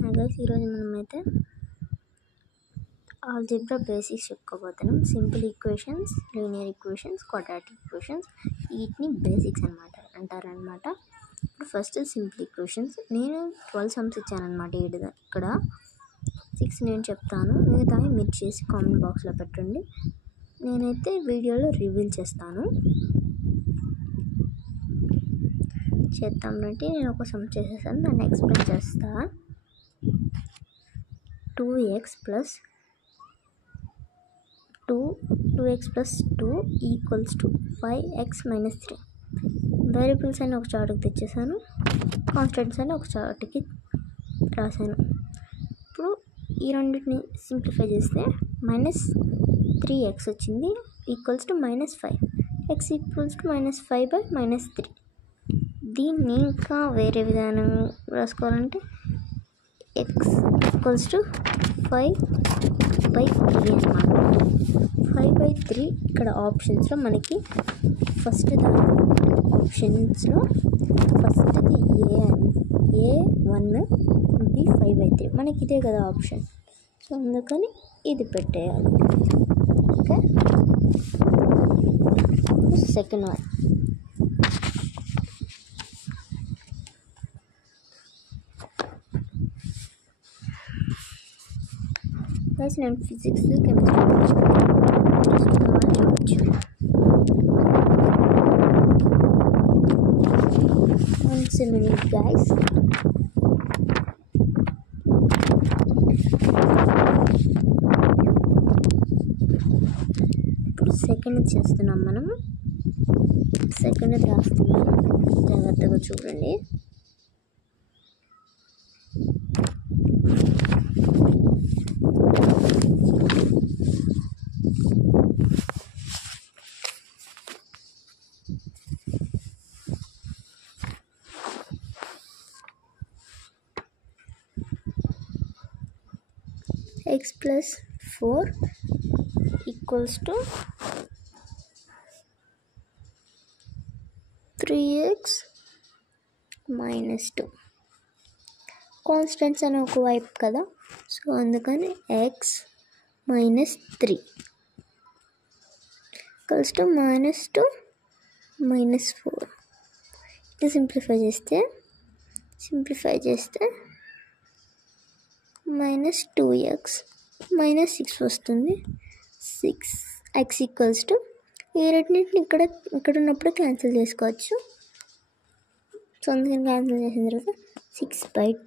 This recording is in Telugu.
గైస్ ఈరోజు మనమైతే ఆల్జీబ్రా బేసిక్స్ చెప్పుకోబోతున్నాం. Simple equations, linear equations, quadratic equations, వీటిని బేసిక్స్ అంటారనమాట. ఇప్పుడు ఫస్ట్ సింపుల్ ఈక్వేషన్స్. నేను 12 సమ్స్ ఇచ్చానమాట. ఇక్కడ 6 నేను చెప్తాను, మిగతావి మీరు చేసి కామెంట్ బాక్స్లో పెట్టండి. నేనైతే వీడియోలో రివీల్ చేస్తాను. చేద్దామంటే నేను ఒక సమ్ చేసేసాను, దాన్ని ఎక్స్ప్లెయిన్ చేస్తాను. 2x plus 2 equals to 5x minus 3. Variables అని ఒక చార్ట్కి తెచ్చేసాను, కాన్స్టెంట్స్ అని ఒక చార్ట్కి రాశాను. ఇప్పుడు ఈ రెండింటిని సింప్లిఫై చేస్తే -3x వచ్చింది, equals to -5. x equals to -5/-3. దీన్ని ఇంకా వేరే విధానం రాసుకోవాలంటే x ఈక్వల్స్ టు 5/3 అన్నమాట. 5/3 ఇక్కడ ఆప్షన్స్లో మనకి ఫస్ట్ ఆప్షన్స్లో ఫస్ట్ది A1 B 5/3 మనకి ఇదే కదా ఆప్షన్. సో అందుకని ఇది పెట్టేయాలి. Okay, second one. గైస్ నేను ఫిజిక్స్ కెమిస్ట్రీ చూడవచ్చు. Once a minute guys. ఇప్పుడు సెకండ్ చేస్తున్నాం మనం. సెకండ్ రాస్తున్నాం, జాగ్రత్తగా చూడండి. x plus 4 equals to 3x minus 2. Constants అని ఒకవైపు కదా, సో అందుకని x minus 3 equals to -2 -4. ఇది సింప్లిఫై చేస్తే -2x -6 వస్తుంది. 6x ఈక్వల్స్ టు ఈ రెండింటిని ఇక్కడ ఉన్నప్పుడు క్యాన్సిల్ చేసుకోవచ్చు. సో అందుకని క్యాన్సిల్ చేసిన తర్వాత 6/2